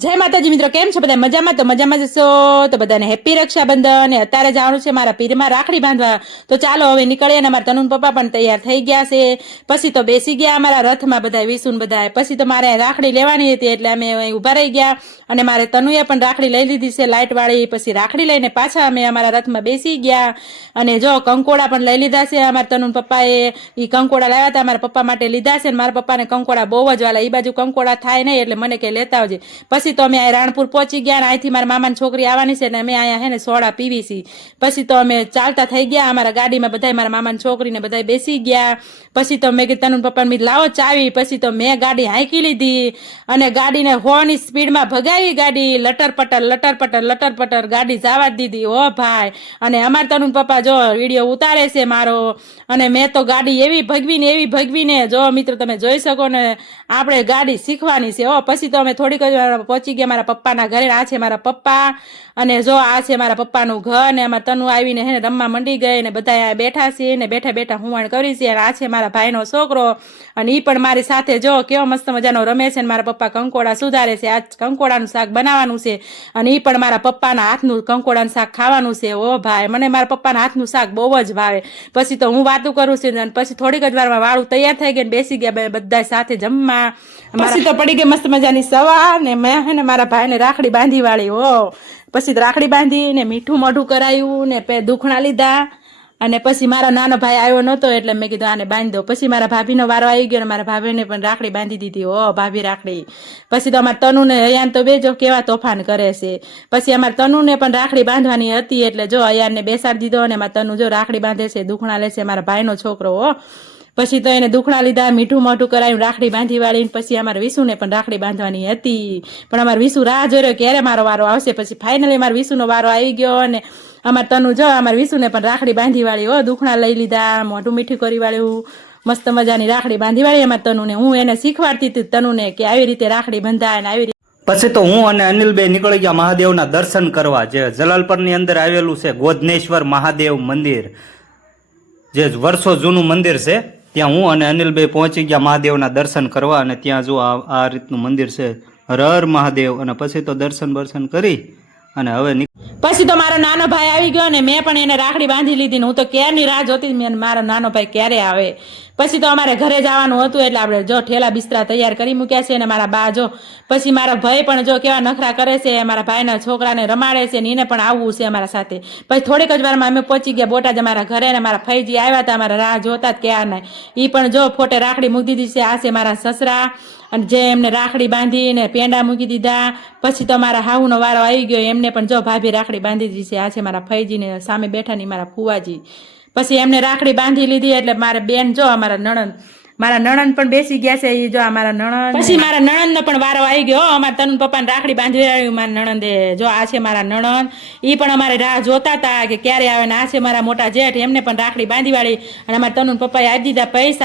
જય માતાજી મિત્રો, કેમ છો બધા? મજામાં? તો મજામાં જશો તો બધાને હેપી રક્ષાબંધન. અત્યારે જવાનું છે મારા પીરમાં રાખડી બાંધવા. તો ચાલો હવે નીકળીએ. અને મારા તનુન પપ્પા પણ તૈયાર થઈ ગયા છે. પછી તો બેસી ગયા અમારા રથમાં બધા વિસુન બધા. પછી તો મારે રાખડી લેવાની હતી એટલે અમે અહીં ઊભા રહી ગયા. અને મારે તનુએ પણ રાખડી લઈ લીધી છે લાઇટ વાળી. પછી રાખડી લઈને પાછા અમે અમારા રથમાં બેસી ગયા. અને જો કંકોડા પણ લઈ લીધા છે અમારા તનુન પપ્પાએ. એ કંકોડા લાવ્યા હતા અમારા પપ્પા માટે લીધા છે. અને મારા પપ્પાને કંકોડા બહુ જ વાલા. એ બાજુ કંકોડા થાય નહીં એટલે મને કે લેતા આવજે. પછી તો અમે આ રાણપુર પહોંચી ગયા. અહીંથી મારા મામાની છોકરી આવવાની છે ને અમે અહીંયા હે ને સોડા પીવી છીએ. પછી તો અમે ચાલતા થઈ ગયા. અમારા ગાડીમાં બધા મારા મામાની છોકરીને બધા બેસી ગયા. પછી તો મેં કીધું તનુન પપ્પાને લાવો ચાવી. પછી તો મેં ગાડી હાંકી લીધી અને ગાડીને હોની સ્પીડમાં ભગાવી. ગાડી લટર પટર ગાડી જવા દીધી. ઓ ભાઈ! અને અમાર તનુન પપ્પા જો વિડીયો ઉતારે છે મારો. અને મેં તો ગાડી એવી ભગવીને જો મિત્રો તમે જોઈ શકો ને આપણે ગાડી શીખવાની છે. પછી તો અમે થોડીક જ પહોંચી ગયા મારા પપ્પાના ઘરે. આ છે મારા પપ્પા અને જો આ છે મારા પપ્પાનું ઘર. ને આમાં તનુ આવીને હે ને રમવા મંડી ગઈ ને બધા બેઠા છે ને બેઠા હુંવાણ કરી છે. અને આ છે મારા ભાઈનો છોકરો અને એ પણ મારી સાથે જો કેવો મસ્ત મજાનો રમે છે. ને મારા પપ્પા કંકોડા સુધારે છે. આ કંકોડાનું શાક બનાવવાનું છે અને એ પણ મારા પપ્પાના હાથનું કંકોડાનું શાક ખાવાનું છે. ઓ ભાઈ, મને મારા પપ્પાના હાથનું શાક બહુ જ ભાવે. પછી તો હું વાતું કરું છું અને પછી થોડીક જ વારમાં વાળું તૈયાર થઈ ગઈ ને બેસી ગયા બધા સાથે જમવા. પછી તો પડી ગઈ મસ્ત મજાની સવાર ને મેં હે ને મારા ભાઈને રાખડી બાંધી વાળી. પછી તો રાખડી બાંધી ને મીઠું મોઢું કરાયું ને દુખણા લીધા. અને પછી મારો નાનો ભાઈ આવ્યો નહોતો એટલે મેં કીધું આને બાંધી દો. પછી મારા ભાભીનો વારો આવી ગયો ને મારા ભાભીને પણ રાખડી બાંધી દીધી. ભાભી રાખડી. પછી તો અમારા તનુને અયાન તો બેજો કેવા તોફાન કરે છે. પછી અમારા તનુને પણ રાખડી બાંધવાની હતી એટલે જો અયાનને બેસાડી દીધો અને મારા તનુ જો રાખડી બાંધે છે, દુખણા લે છે મારા ભાઈનો છોકરો. પછી તો એને દુખણા લીધા, મીઠું મોઢું કરાયું, રાખડી બાંધી વાળી. પછી અમારા વિશુને પણ રાખડી બાંધવાની હતી પણ અમારા વિશુ રાહ જોઈ રહ્યો ક્યારે મારો વારો આવશે. પછી ફાઇનલી અમારા વિશુનો વારો આવી ગયો અને અમારે તનુ જો અમારા વિશુને પણ રાખડી બાંધી વાળી. દુખણા લઈ લીધા, મોઢું મીઠું કરી વાળ્યું, મસ્ત મજાની રાખડી બાંધી વાળી અમારા તનુને. હું એને શીખવાડતી હતી તનુને કે આવી રીતે રાખડી બંધાય ને આવી રીતે. પછી તો હું અને અનિલભાઈ નીકળી ગયા મહાદેવના દર્શન કરવા, જે જલાલપરની અંદર આવેલું છે ગોધનેશ્વર મહાદેવ મંદિર, જે વર્ષો જૂનું મંદિર છે. ત્યાં હું અને અનિલભાઈ પહોંચી ગયા મહાદેવના દર્શન કરવા. અને ત્યાં જો આ રીતનું મંદિર છે, હર હર મહાદેવ. અને પછી તો દર્શન કરી અને હવે પછી તો મારો નાનો ભાઈ આવી ગયો ને મેં પણ એને રાખડી બાંધી લીધી. હું તો ક્યારની રાહ જોતી મેં મારો નાનો ભાઈ ક્યારે આવે. પછી તો અમારે ઘરે જવાનું હતું એટલે આપણે જો ઠેલા બિસ્તરા તૈયાર કરી મૂક્યા છે. અને મારા બા જો પછી મારા ભાઈ પણ જો કેવા નખરા કરે છે, મારા ભાઈના છોકરાને રમાડે છે ને એને પણ આવવું છે અમારા સાથે. પછી થોડીક જ વારમાં અમે પહોંચી ગયા બોટાદ અમારા ઘરે. ને મારા ફઈજી આવ્યા હતા અમારા રાહ જોતા જ ક્યારના. એ પણ જો ફોટે રાખડી મૂકી દીધી છે. આ છે મારા સસરા અને જે એમને રાખડી બાંધીને પેંડા મૂકી દીધા. પછી તો મારા હાહુનો વારો આવી ગયો, એમને પણ જો ભાભી રાખડી બાંધી દીધી છે. આ છે મારા ફઈજીને સામે બેઠાની મારા ફુવાજી. પછી એમને રાખડી બાંધી લીધી એટલે મારે બેન જો અમારા નણંદ પણ બેસી ગયા છે. એ જો અમારા નણંદ. પછી મારા નણંદનો પણ વારો આવી ગયો. અમારા તનુ પપ્પાને રાખડી બાંધી આવ્યું મારા નણંદે. જો આ છે મારા નણંદ, એ પણ અમારે રાહ જોતા હતા કે ક્યારે આવે. ને આ છે મારા મોટા જેઠ, એમને પણ રાખડી બાંધી વાળી. અને અમારા તનુ પપ્પાએ આપી દીધા પૈસા.